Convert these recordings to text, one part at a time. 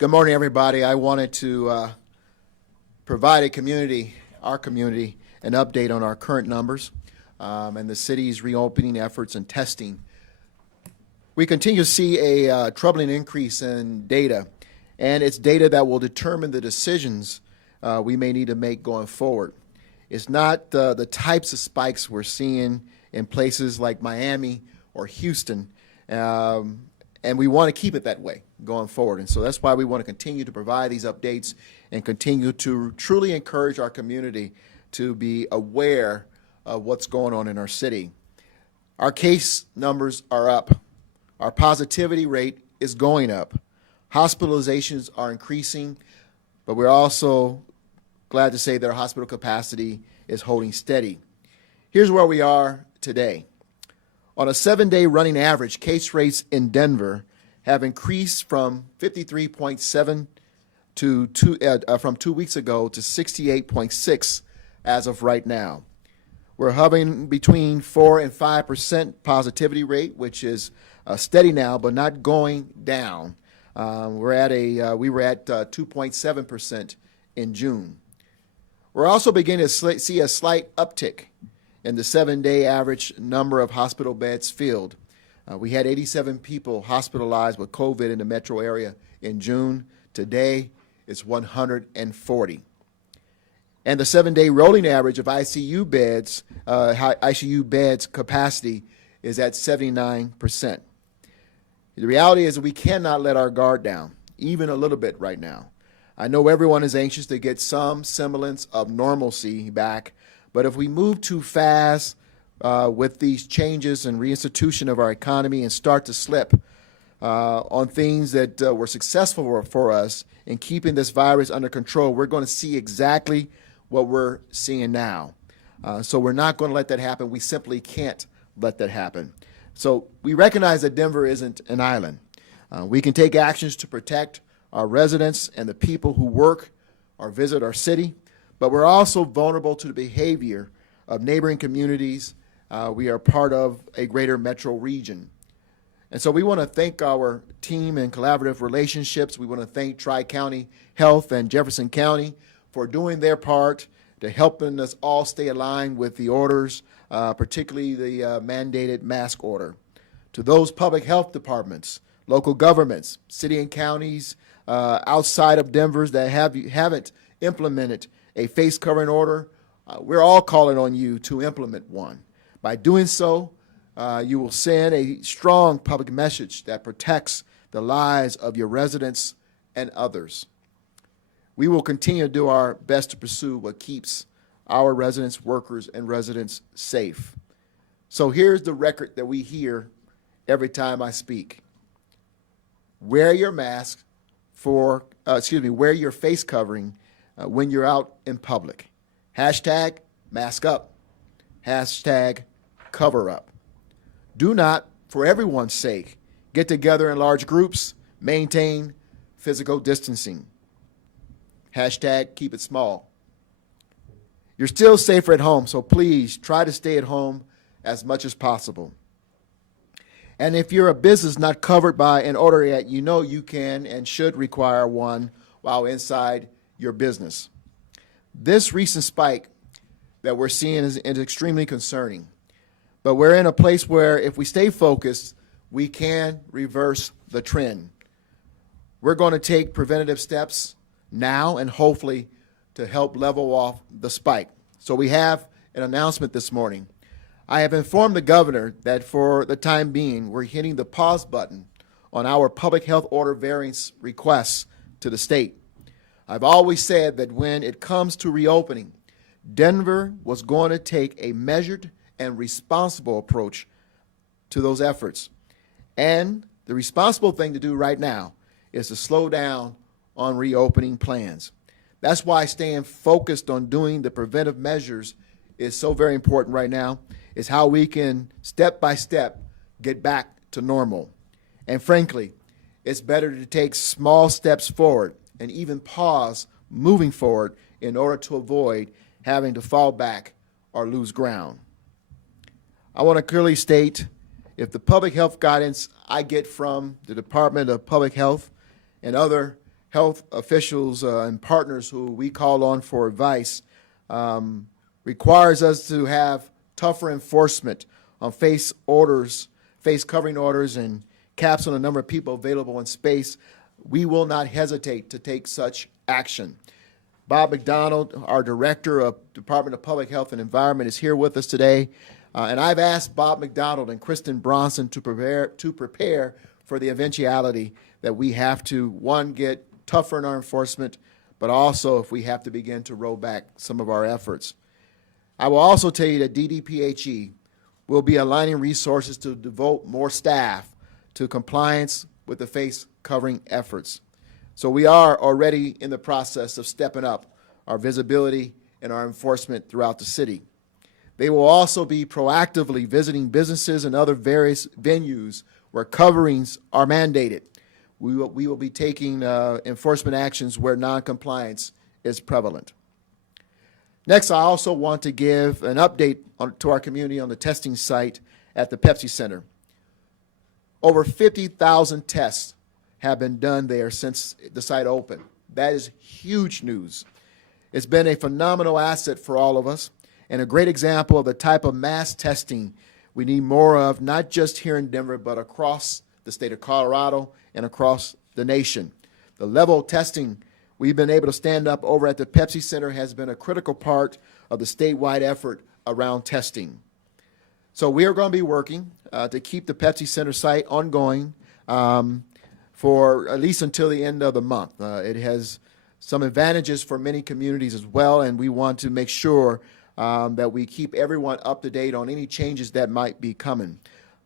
Good morning, everybody. I wanted to provide our community, an update on our current numbers and the city's reopening efforts and testing. We continue to see a troubling increase in data, and it's data that will determine the decisions we may need to make going forward. It's not the types of spikes we're seeing in places like Miami or Houston, and we want to keep it that way going forward. And so that's why we want to continue to provide these updates and continue to truly encourage our community to be aware of what's going on in our city. Our case numbers are up. Our positivity rate is going up. Hospitalizations are increasing, but we're also glad to say that our hospital capacity is holding steady. Here's where we are today. On a 7-day running average, case rates in Denver have increased from 53.7 from 2 weeks ago to 68.6 as of right now. We're hovering between 4 and 5% positivity rate, which is steady now, but not going down. We were at 2.7% in June. We're also beginning to see a slight uptick in the 7-day average number of hospital beds filled. We had 87 people hospitalized with COVID in the metro area in June. Today, it's 140. And the 7-day rolling average of ICU beds capacity is at 79%. The reality is we cannot let our guard down, even a little bit right now. I know everyone is anxious to get some semblance of normalcy back, but if we move too fast with these changes and reinstitution of our economy and start to slip on things that were successful for us in keeping this virus under control, we're going to see exactly what we're seeing now. So we're not going to let that happen. We simply can't let that happen. So we recognize that Denver isn't an island. We can take actions to protect our residents and the people who work or visit our city, but we're also vulnerable to the behavior of neighboring communities. We are part of a greater metro region. And so we want to thank our team and collaborative relationships. We want to thank Tri-County Health and Jefferson County for doing their part to helping us all stay aligned with the orders, particularly the mandated mask order. To those public health departments, local governments, city and counties outside of Denver's that haven't implemented a face covering order, we're all calling on you to implement one. By doing so, you will send a strong public message that protects the lives of your residents and others. We will continue to do our best to pursue what keeps our residents, workers, and residents safe. So here's the record that we hear every time I speak. Wear your mask wear your face covering when you're out in public. Hashtag mask up. Hashtag cover up. Do not, for everyone's sake, get together in large groups. Maintain physical distancing. Hashtag keep it small. You're still safer at home, so please try to stay at home as much as possible. And if you're a business not covered by an order yet, you know you can and should require one while inside your business. This recent spike that we're seeing is extremely concerning. But we're in a place where if we stay focused, we can reverse the trend. We're going to take preventative steps now and hopefully to help level off the spike. So we have an announcement this morning. I have informed the governor that for the time being, we're hitting the pause button on our public health order variance requests to the state. I've always said that when it comes to reopening, Denver was going to take a measured and responsible approach to those efforts. And the responsible thing to do right now is to slow down on reopening plans. That's why staying focused on doing the preventive measures is so very important right now, is how we can step by step get back to normal. And frankly, it's better to take small steps forward and even pause moving forward in order to avoid having to fall back or lose ground. I want to clearly state, if the public health guidance I get from the Department of Public Health and other health officials and partners who we call on for advice requires us to have tougher enforcement on face covering orders, and caps on the number of people available in space. We will not hesitate to take such action. Bob McDonald, our Director of Department of Public Health and Environment, is here with us today. And I've asked Bob McDonald and Kristen Bronson to prepare for the eventuality that we have to, one, get tougher in our enforcement, but also if we have to begin to roll back some of our efforts. I will also tell you that DDPHE will be aligning resources to devote more staff to compliance with the face covering efforts. So we are already in the process of stepping up our visibility and our enforcement throughout the city. They will also be proactively visiting businesses and other various venues where coverings are mandated. We will be taking enforcement actions where noncompliance is prevalent. Next, I also want to give an update to our community on the testing site at the Pepsi Center. Over 50,000 tests have been done there since the site opened. That is huge news. It's been a phenomenal asset for all of us and a great example of the type of mass testing we need more of, not just here in Denver, but across the state of Colorado and across the nation. The level of testing we've been able to stand up over at the Pepsi Center has been a critical part of the statewide effort around testing. So we are going to be working to keep the Pepsi Center site ongoing for at least until the end of the month. It has some advantages for many communities as well, and we want to make sure that we keep everyone up to date on any changes that might be coming.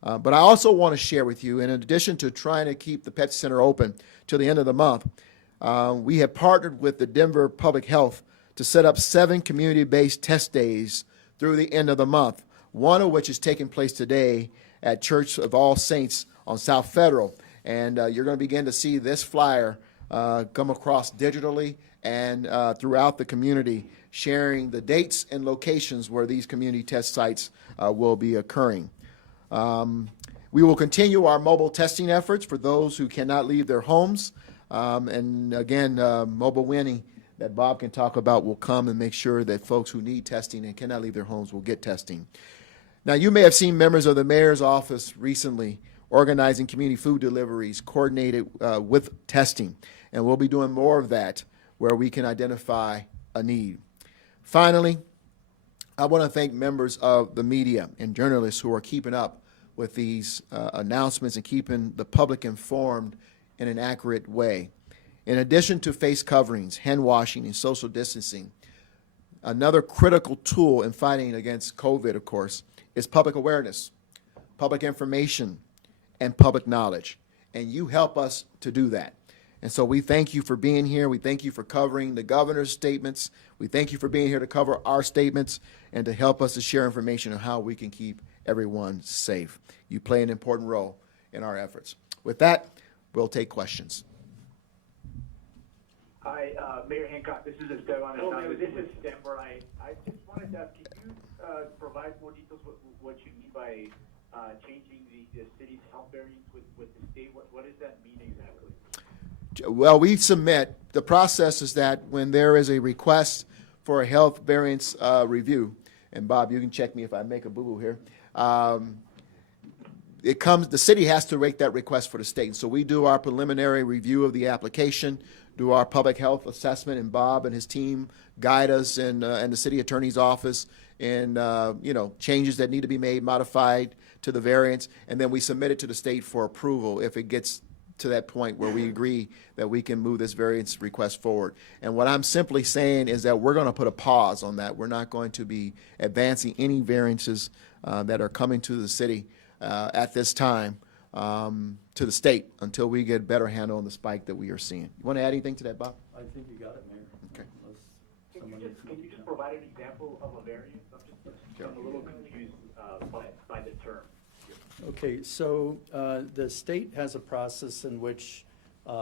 But I also want to share with you, in addition to trying to keep the Pepsi Center open till the end of the month, we have partnered with the Denver Public Health to set up 7 community-based test days through the end of the month, one of which is taking place today at Church of All Saints on South Federal. And you're going to begin to see this flyer come across digitally and throughout the community, sharing the dates and locations where these community test sites will be occurring. We will continue our mobile testing efforts for those who cannot leave their homes. And again, Mobile Winnie, that Bob can talk about, will come and make sure that folks who need testing and cannot leave their homes will get testing. Now, you may have seen members of the mayor's office recently organizing community food deliveries coordinated with testing, and we'll be doing more of that where we can identify a need. Finally, I want to thank members of the media and journalists who are keeping up with these announcements and keeping the public informed in an accurate way. In addition to face coverings, hand washing, and social distancing, another critical tool in fighting against COVID, of course, is public awareness, public information, and public knowledge. And you help us to do that. And so we thank you for being here. We thank you for covering the governor's statements. We thank you for being here to cover our statements and to help us to share information on how we can keep everyone safe. You play an important role in our efforts. With that, we'll take questions. Hi, Mayor Hancock, this is Esteban. This is Denver. I just wanted to ask, can you provide more details what you mean by changing the city's health variance with the state? What does that mean exactly? Well, we submit, the process is that when there is a request for a health variance review, and Bob, you can check me if I make a boo-boo here, the city has to make that request for the state. And so we do our preliminary review of the application, do our public health assessment, and Bob and his team guide us and the city attorney's office in changes that need to be made, modified to the variance, and then we submit it to the state for approval if it gets to that point where we agree that we can move this variance request forward. And what I'm simply saying is that we're going to put a pause on that. We're not going to be advancing any variances that are coming to the city at this time to the state until we get a better handle on the spike that we are seeing. You want to add anything to that, Bob? I think you got it, Mayor. Okay. Can you just provide an example of a variance? I'm a little confused by the term. Okay, so the state has a process in which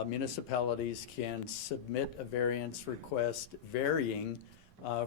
municipalities can submit a variance request varying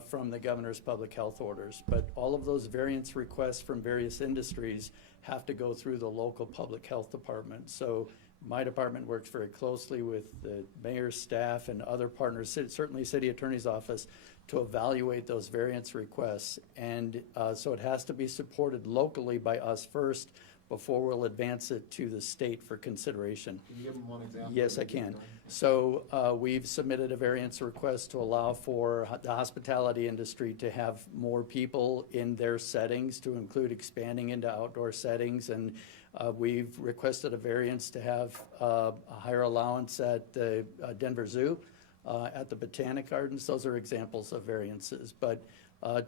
from the governor's public health orders. But all of those variance requests from various industries have to go through the local public health department. So My department works very closely with the mayor's staff and other partners, certainly city attorney's office, to evaluate those variance requests. And so it has to be supported locally by us first before we'll advance it to the state for consideration. Can you give them one example? Yes, I can. So we've submitted a variance request to allow for the hospitality industry to have more people in their settings, to include expanding into outdoor settings. And we've requested a variance to have a higher allowance at the Denver Zoo, at the Botanic Gardens. Those are examples of variances. But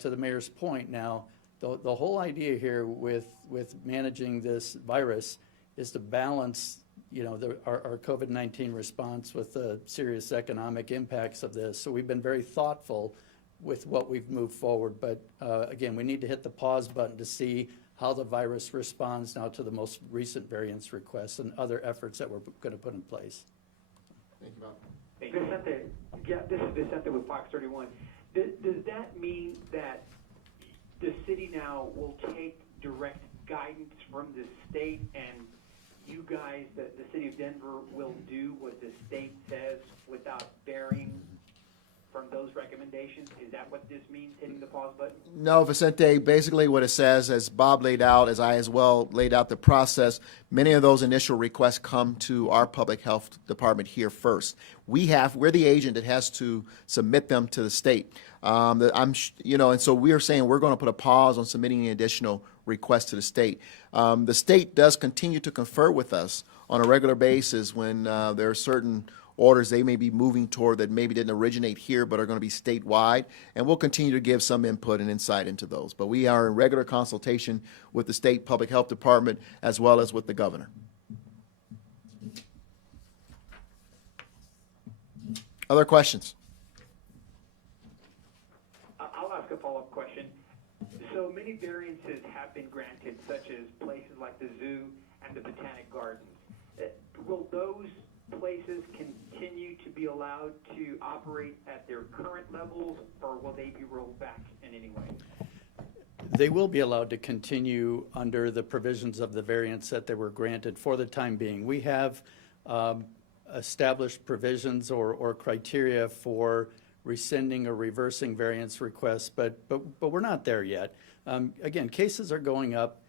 to the mayor's point now, the whole idea here with managing this virus is to balance, our COVID-19 response with the serious economic impacts of this. So we've been very thoughtful with what we've moved forward. But again, we need to hit the pause button to see how the virus responds now to the most recent variance requests and other efforts that we're going to put in place. Thank you, Bob. Vicente, yeah, this is Vicente with Fox 31. Does that mean that the city now will take direct guidance from the state, and you guys, the city of Denver, will do what the state says without varying from those recommendations? Is that what this means, hitting the pause button? No, Vicente, basically what it says, as Bob laid out, as I as well laid out the process, many of those initial requests come to our public health department here first. We're the agent that has to submit them to the state. And so we are saying we're going to put a pause on submitting the additional requests to the state. The state does continue to confer with us on a regular basis when there are certain orders they may be moving toward that maybe didn't originate here but are going to be statewide, and we'll continue to give some input and insight into those. But we are in regular consultation with the state public health department as well as with the governor. Other questions? I'll ask a follow-up question. So many variances have been granted, such as places like the zoo and the Botanic Gardens. Will those places continue to be allowed to operate at their current levels, or will they be rolled back in any way? They will be allowed to continue under the provisions of the variance that they were granted for the time being. We have established provisions or criteria for rescinding or reversing variance requests, but we're not there yet. Again, cases are going up.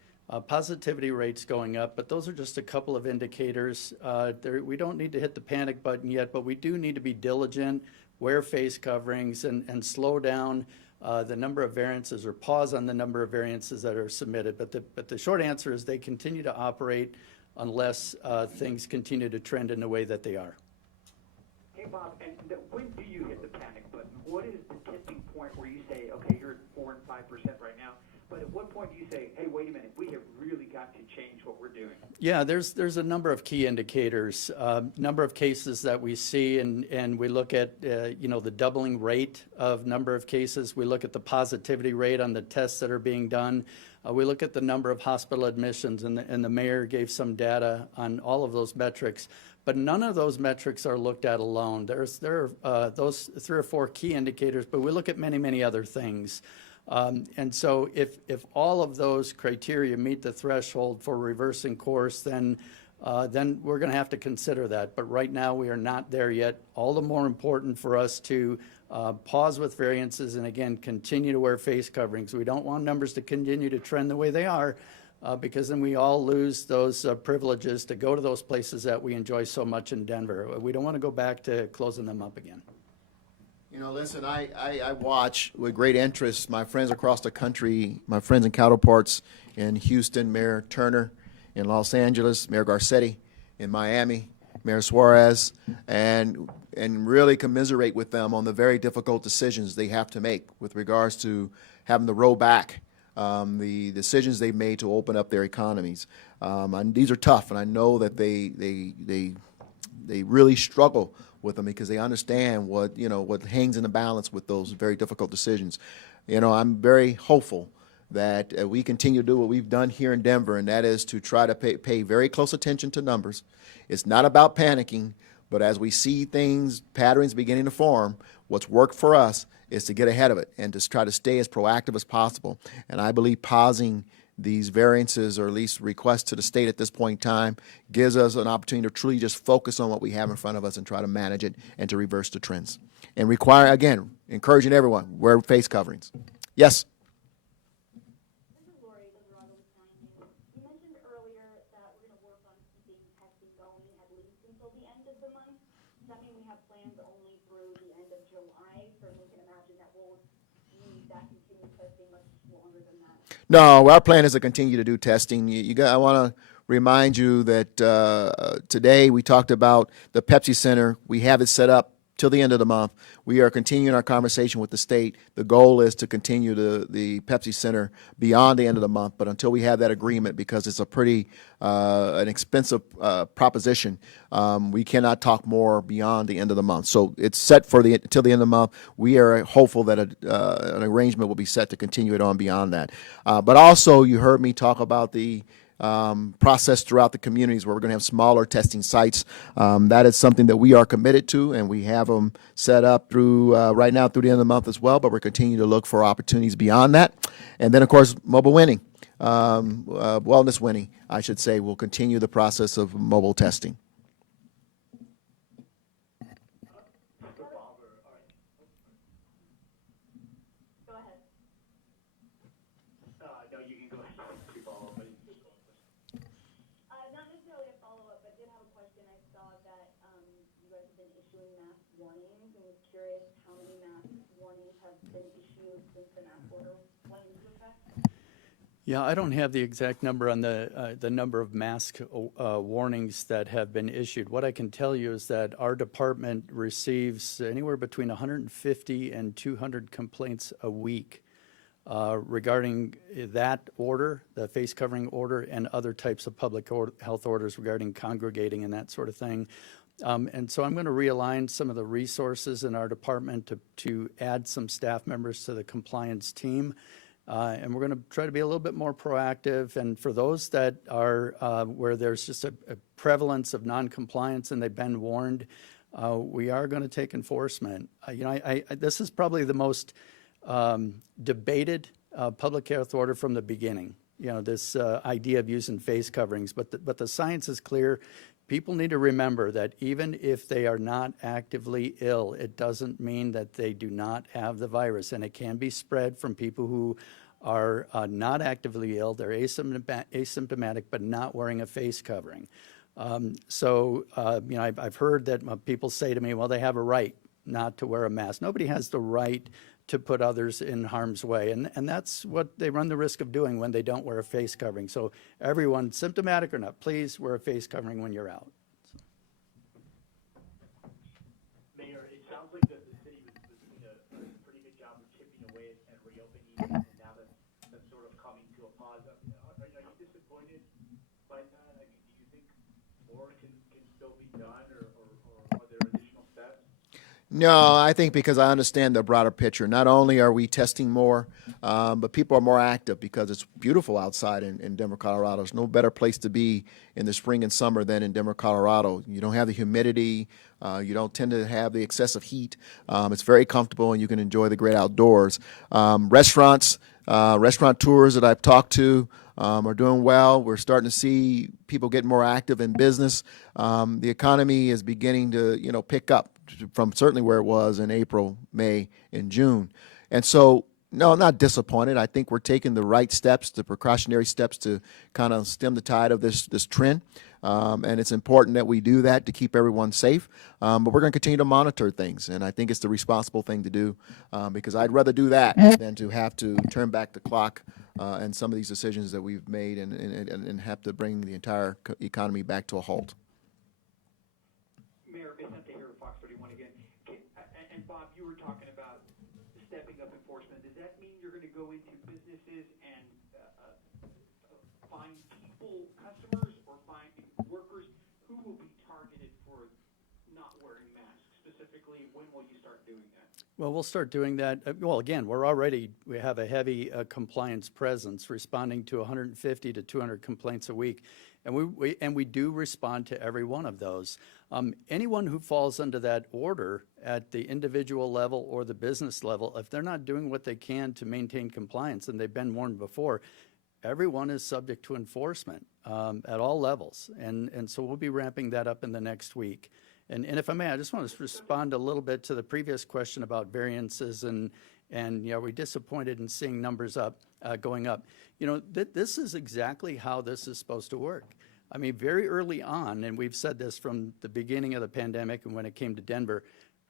Positivity rates going up, but those are just a couple of indicators. We don't need to hit the panic button yet, but we do need to be diligent, wear face coverings, and slow down the number of variances or pause on the number of variances that are submitted. But the short answer is they continue to operate unless things continue to trend in the way that they are. Hey, Bob, and when do you hit the panic button? What is the tipping point where you say, okay, you're at 4 and 5% right now, but at what point do you say, hey, wait a minute, we have really got to change what we're doing? Yeah, there's a number of key indicators, number of cases that we see, and we look at the doubling rate of number of cases. We look at the positivity rate on the tests that are being done. We look at the number of hospital admissions, and the mayor gave some data on all of those metrics. But none of those metrics are looked at alone. There are those 3 or 4 key indicators, but we look at many, many other things. And so if all of those criteria meet the threshold for reversing course, then we're going to have to consider that. But right now we are not there yet. All the more important for us to pause with variances and, again, continue to wear face coverings. We don't want numbers to continue to trend the way they are because then we all lose those privileges to go to those places that we enjoy so much in Denver. We don't want to go back to closing them up again. Listen, I watch with great interest my friends across the country, my friends and counterparts in Houston, Mayor Turner, in Los Angeles, Mayor Garcetti, in Miami, Mayor Suarez, and really commiserate with them on the very difficult decisions they have to make with regards to having to roll back the decisions they've made to open up their economies. And these are tough, and I know that they really struggle with them because they understand what hangs in the balance with those very difficult decisions. I'm very hopeful that we continue to do what we've done here in Denver, and that is to try to pay very close attention to numbers. It's not about panicking, but as we see patterns beginning to form, what's worked for us is to get ahead of it and to try to stay as proactive as possible. And I believe pausing these variances, or at least requests to the state at this point in time, gives us an opportunity to truly just focus on what we have in front of us and try to manage it and to reverse the trends. And require, again, encouraging everyone, wear face coverings. Yes? This is Lori Liverado with Nine News. You mentioned earlier that we're going to work on keeping testing going at least until the end of the month. Does that mean we have plans only through the end of July? Certainly can imagine that we'll need that continued testing much longer than that. No, our plan is to continue to do testing. I want to remind you that today we talked about the Pepsi Center. We have it set up till the end of the month. We are continuing our conversation with the state. The goal is to continue the Pepsi Center beyond the end of the month, but until we have that agreement, because it's a pretty an expensive proposition, we cannot talk more beyond the end of the month. So it's set for till the end of the month. We are hopeful that an arrangement will be set to continue it on beyond that. But also, you heard me talk about the process throughout the communities where we're going to have smaller testing sites. That is something that we are committed to, and we have them set up through right now through the end of the month as well, but we're continuing to look for opportunities beyond that. And then, of course, mobile winning, wellness winning, I should say, will continue the process of mobile testing. Go ahead. No, you can go ahead and follow up, but it's just one question. Not necessarily a follow-up, but did have a question. I saw that you guys have been issuing mask warnings, and was curious how many mask warnings have been issued since the mask order went into effect? Yeah, I don't have the exact number on the number of mask warnings that have been issued. What I can tell you is that our department receives anywhere between 150 and 200 complaints a week regarding that order, the face covering order, and other types of public health orders regarding congregating and that sort of thing. And so I'm going to realign some of the resources in our department to add some staff members to the compliance team. And we're going to try to be a little bit more proactive. And for those that are where there's just a prevalence of noncompliance and they've been warned, we are going to take enforcement. This is probably the most debated public health order from the beginning. This idea of using face coverings, but the science is clear. People need to remember that even if they are not actively ill, it doesn't mean that they do not have the virus, and it can be spread from people who are not actively ill. They're asymptomatic, but not wearing a face covering. I've heard that people say to me, well, they have a right not to wear a mask. Nobody has the right to put others in harm's way. And that's what they run the risk of doing when they don't wear a face covering. So everyone, symptomatic or not, please wear a face covering when you're out. Mayor, it sounds like that the city was doing a pretty good job of chipping away at reopening, and now that's sort of coming to a pause. Are you disappointed by that? I mean, do you think more can still be done, or are there additional steps? No, I think because I understand the broader picture. Not only are we testing more, but people are more active because it's beautiful outside in Denver, Colorado. There's no better place to be in the spring and summer than in Denver, Colorado. You don't have the humidity. You don't tend to have the excessive heat. It's very comfortable, and you can enjoy the great outdoors. Restaurant tours that I've talked to are doing well. We're starting to see people get more active in business. The economy is beginning to, pick up from certainly where it was in April, May, and June. And so, no, I'm not disappointed. I think we're taking the right steps, the precautionary steps to kind of stem the tide of this trend. And it's important that we do that to keep everyone safe. But we're going to continue to monitor things. And I think it's the responsible thing to do because I'd rather do that than to have to turn back the clock and some of these decisions that we've made and have to bring the entire economy back to a halt. Mayor Vicente here with Fox 31 again. And Bob, you were talking about stepping up enforcement. Does that mean you're going to go into businesses and find people, customers, or find workers who will be targeted for not wearing masks? Specifically, when will you start doing that? Well, we'll start doing that. Well, again, we have a heavy compliance presence, responding to 150 to 200 complaints a week. And we do respond to every one of those. Anyone who falls under that order at the individual level or the business level, if they're not doing what they can to maintain compliance, and they've been warned before, everyone is subject to enforcement at all levels. And so we'll be ramping that up in the next week. And if I may, I just want to respond a little bit to the previous question about variances and are we disappointed in seeing numbers going up? This is exactly how this is supposed to work. I mean, very early on, and we've said this from the beginning of the pandemic and when it came to Denver,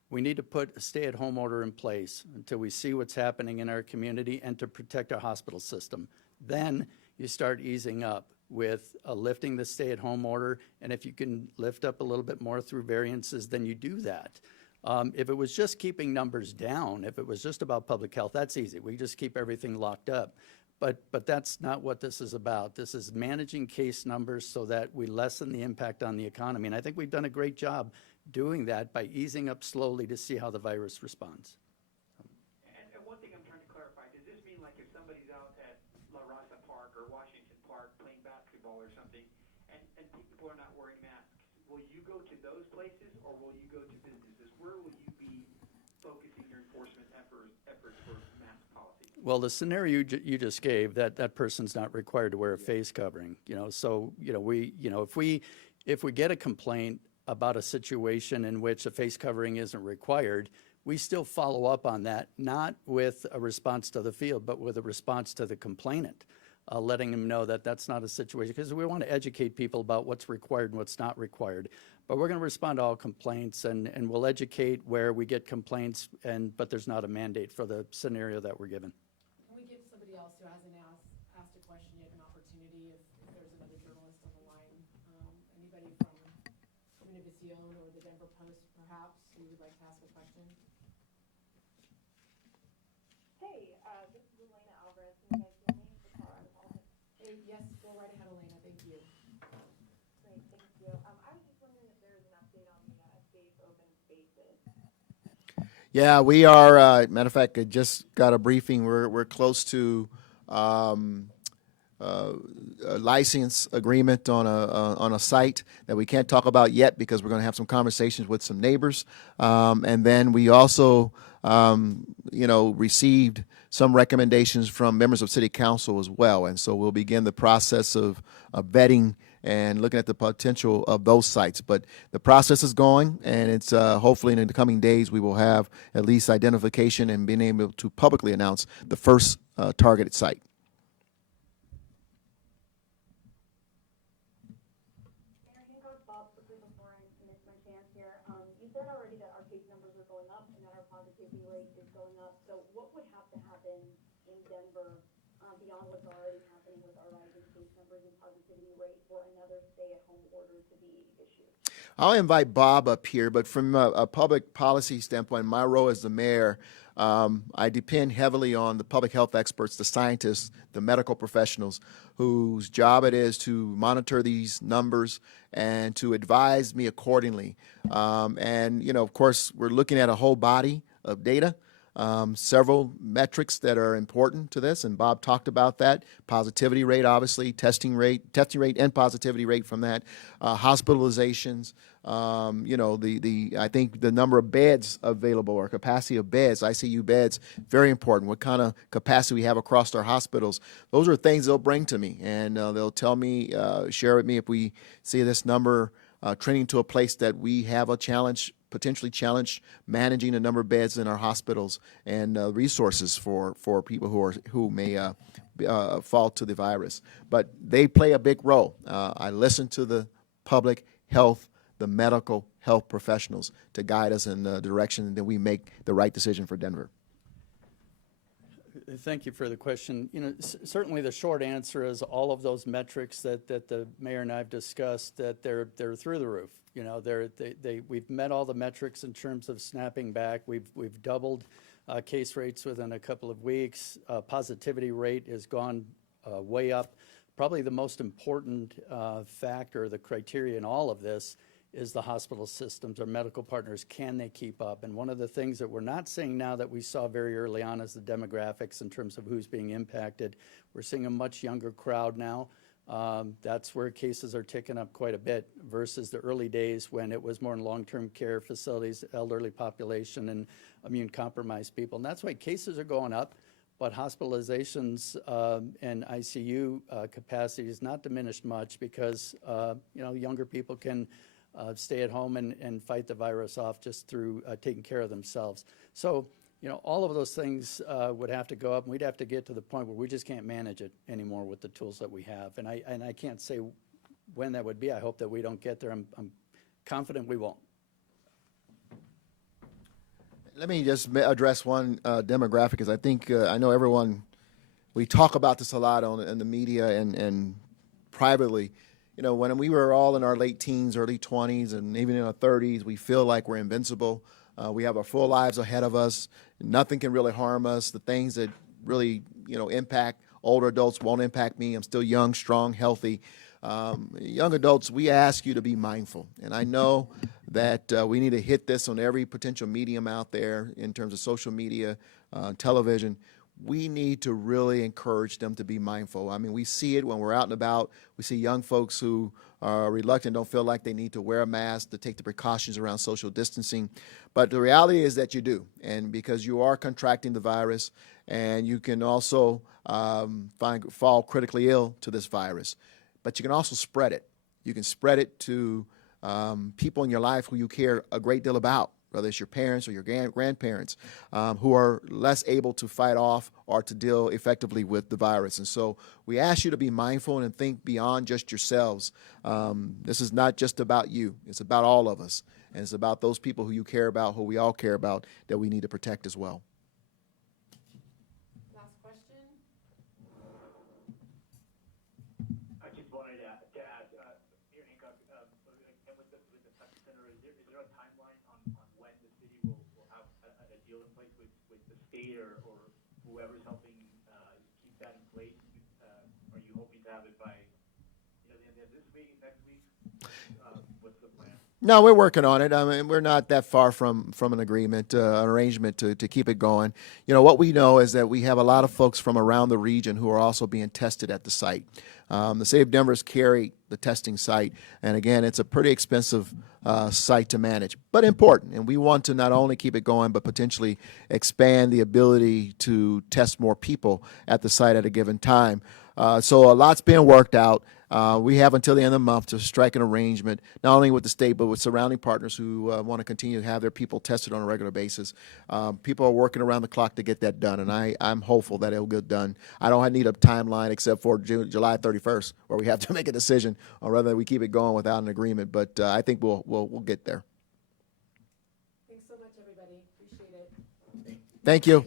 we need to put a stay-at-home order in place until we see what's happening in our community and to protect our hospital system. Then you start easing up with lifting the stay-at-home order, and if you can lift up a little bit more through variances, then you do that. If it was just keeping numbers down, if it was just about public health, that's easy. We just keep everything locked up. But that's not what this is about. This is managing case numbers so that we lessen the impact on the economy. And I think we've done a great job doing that by easing up slowly to see how the virus responds. And one thing I'm trying to clarify, does this mean like if somebody's out at La Raza Park or Washington Park playing basketball or something, and people are not wearing masks, will you go to those places or will you go to businesses? Where will you be focusing your enforcement efforts for mask policy? Well, the scenario you just gave, that person's not required to wear a face covering. So if we get a complaint about a situation in which a face covering isn't required, we still follow up on that, not with a response to the field, but with a response to the complainant, letting them know that that's not a situation, because we want to educate people about what's required and what's not required. But we're going to respond to all complaints, and we'll educate where we get complaints, but there's not a mandate for the scenario that we're given. Can we give somebody else who hasn't asked a question yet an opportunity if there's another journalist on the line? Anybody from Univision or the Denver Post, perhaps, who would like to ask a question? Hey, this is Elena Alvarez. Can you guys hear me? The car, I apologize. Hey, yes, go right ahead, Elena. Thank you. Great, thank you. I was just wondering if there was an update on the safe open spaces. Yeah, we are. Matter of fact, I just got a briefing. We're close to a license agreement on a site that we can't talk about yet because we're going to have some conversations with some neighbors, and then we also received some recommendations from members of city council as well, and so we'll begin the process of vetting and looking at the potential of those sites. But the process is going, and it's hopefully in the coming days we will have at least identification and being able to publicly announce the first targeted site. Mayor, can you go to Bob quickly before I miss my chance here? You said already that our case numbers are going up and that our positivity rate is going up. So what would have to happen in Denver beyond what's already happening with our rising case numbers and positivity rate for another stay-at-home order to be issued? I'll invite Bob up here, but from a public policy standpoint, my role as the mayor, I depend heavily on the public health experts, the scientists, the medical professionals, whose job it is to monitor these numbers and to advise me accordingly. Of course, we're looking at a whole body of data. Several metrics that are important to this, and Bob talked about that. Positivity rate, obviously, testing rate and positivity rate from that, hospitalizations, I think the number of beds available or capacity of beds, ICU beds, very important. What kind of capacity we have across our hospitals. Those are things they'll bring to me, and they'll tell me, share with me if we see this number trending to a place that we have a potentially challenge managing the number of beds in our hospitals and resources for people who may fall to the virus. But they play a big role. I listen to the public health, the medical health professionals to guide us in the direction that we make the right decision for Denver. Thank you for the question. Certainly the short answer is all of those metrics that the mayor and I have discussed, that they're through the roof. We've met all the metrics in terms of snapping back. We've doubled case rates within a couple of weeks. Positivity rate has gone way up. Probably the most important factor, the criteria in all of this, is the hospital systems, our medical partners, can they keep up? And one of the things that we're not seeing now that we saw very early on is the demographics in terms of who's being impacted. We're seeing a much younger crowd now. That's where cases are ticking up quite a bit versus the early days when it was more in long-term care facilities, elderly population, and immune-compromised people. And that's why cases are going up, but hospitalizations and ICU capacity is not diminished much because, younger people can stay at home and fight the virus off just through taking care of themselves. So, all of those things would have to go up, and we'd have to get to the point where we just can't manage it anymore with the tools that we have. And I can't say when that would be. I hope that we don't get there. I'm confident we won't. Let me just address one demographic, because I think I know everyone. We talk about this a lot in the media and privately. When we were all in our late teens, early 20s, and even in our 30s, we feel like we're invincible. We have our full lives ahead of us. Nothing can really harm us. The things that really impact older adults won't impact me. I'm still young, strong, healthy. Young adults, we ask you to be mindful. And I know that we need to hit this on every potential medium out there in terms of social media, television. We need to really encourage them to be mindful. I mean, we see it when we're out and about. We see young folks who are reluctant, don't feel like they need to wear a mask, to take the precautions around social distancing. But the reality is that you do, and because you are contracting the virus, and you can also fall critically ill to this virus. But you can also spread it. You can spread it to people in your life who you care a great deal about, whether it's your parents or your grandparents, who are less able to fight off or to deal effectively with the virus. And so we ask you to be mindful and think beyond just yourselves. This is not just about you. It's about all of us. And it's about those people who you care about, who we all care about, that we need to protect as well. Last question? I just wanted to add, here, Hancock, and with the tech center, is there a timeline on when the city will have a deal in place with the state or whoever's helping keep that in place? Are you hoping to have it by the end of this week, next week? What's the plan? No, we're working on it. I mean, we're not that far from an agreement, an arrangement to keep it going. What we know is that we have a lot of folks from around the region who are also being tested at the site. The city of Denver's carried the testing site, and again, it's a pretty expensive site to manage, but important. And we want to not only keep it going, but potentially expand the ability to test more people at the site at a given time. So a lot's being worked out. We have until the end of the month to strike an arrangement, not only with the state, but with surrounding partners who want to continue to have their people tested on a regular basis. People are working around the clock to get that done, and I'm hopeful that it'll get done. I don't need a timeline except for July 31st, where we have to make a decision on whether we keep it going without an agreement, but I think we'll get there. Thanks so much, everybody. Appreciate it. Thank you.